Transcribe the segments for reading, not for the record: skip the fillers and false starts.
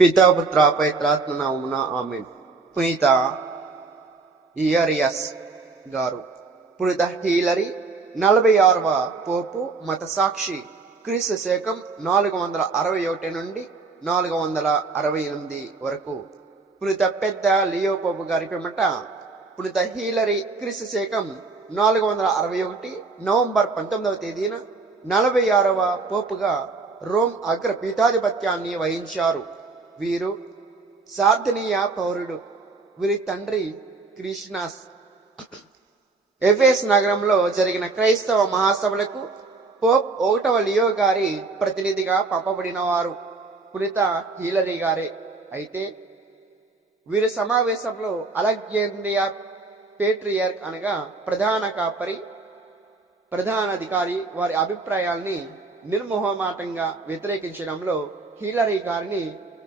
పితా పుత్ర పవిత్రాత్మ నామమున ఆమేన్. పునీత ఇయరియస్ గారు, పునీత హీలరీ 46వ పోపు మత సాక్షి, క్రీస్తు శకం 461 నుండి 468 వరకు. పునీత పెద్ద లియో పోపు గారి పిమ్మట పునీత హీలరీ క్రీస్తు శకం 461 నవంబర్ 19వ తేదీన 46వ పోపుగా రోమ్ అగ్ర పీఠాధిపత్యాన్ని వహించారు. వీరు సార్దనీయ పౌరుడు. వీరి తండ్రి క్రిస్టినాస్. ఎఫెస్ నగరంలో జరిగిన క్రైస్తవ మహాసభలకు పోప్ 1వ లియో గారి ప్రతినిధిగా పంపబడిన వారు పునీత హీలరీ గారే. అయితే వీరి సమావేశంలో అలెగ్జాండ్రియా పేట్రియార్క్ అనగా ప్రధాన కాపరి, ప్రధానాధికారి వారి అభిప్రాయాల్ని నిర్మోహమాటంగా వ్యతిరేకించడంలో హీలరీ గారిని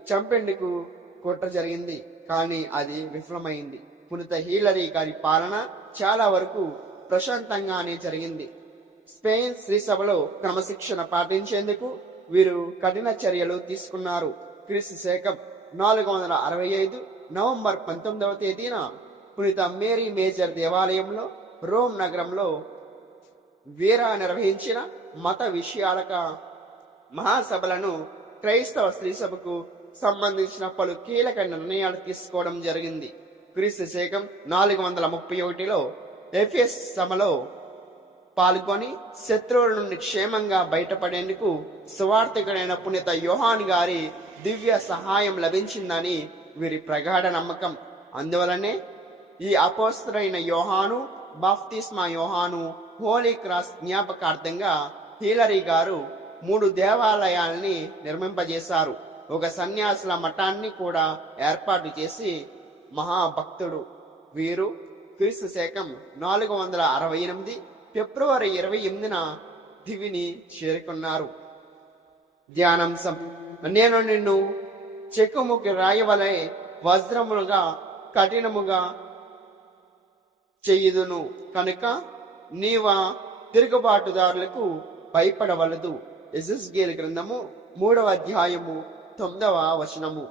చంపేందుకు కుట్ర జరిగింది. కానీ అది విఫలమైంది. పునీత హీలరీ గారి పాలన చాలా వరకు ప్రశాంతంగానే జరిగింది. స్పెయిన్ శ్రీసభలో క్రమశిక్షణ పాటించేందుకు వీరు కఠిన చర్యలు తీసుకున్నారు. క్రీస్తు శకం 465 నవంబర్ 19వ తేదీన పునీత మేరీ మేజర్ దేవాలయంలో రోమ్ నగరంలో వీరా నిర్వహించిన మత విషయాలక మహాసభలను క్రైస్తవ శ్రీసభకు సంబంధించిన పలు కీలక నిర్ణయాలు తీసుకోవడం జరిగింది. క్రీస్తు శకం 431లో ఎఫెస్ సభలో పాల్గొని శత్రువుల నుండి క్షేమంగా బయటపడేందుకు సువార్థికుడైన పునీత యోహాను గారి దివ్య సహాయం లభించిందని వీరి ప్రగాఢ నమ్మకం. అందువలనే ఈ అపోస్తలుడైన యోహాను, బాప్తిస్మా యోహాను హోలీ క్రాస్ జ్ఞాపకార్థంగా హీలరీ గారు 3 దేవాలయాల్ని నిర్మింపజేశారు. ఒక సన్యాసుల మఠాన్ని కూడా ఏర్పాటు చేసి మహాభక్తుడు. వీరు క్రీస్తు శకం 468 ఫిబ్రవరి 28న దివిని చేరుకున్నారు. ధ్యానాంశం: నేను నిన్ను చెక్కుముకి రాయవలే వజ్రములుగా కఠినముగా చెయ్యుదును కనుక నీవా తిరుగుబాటుదారులకు భయపడవలదు. ఎజెస్కేలు గ్రంథము 3వ అధ్యాయము 9వ వచనము.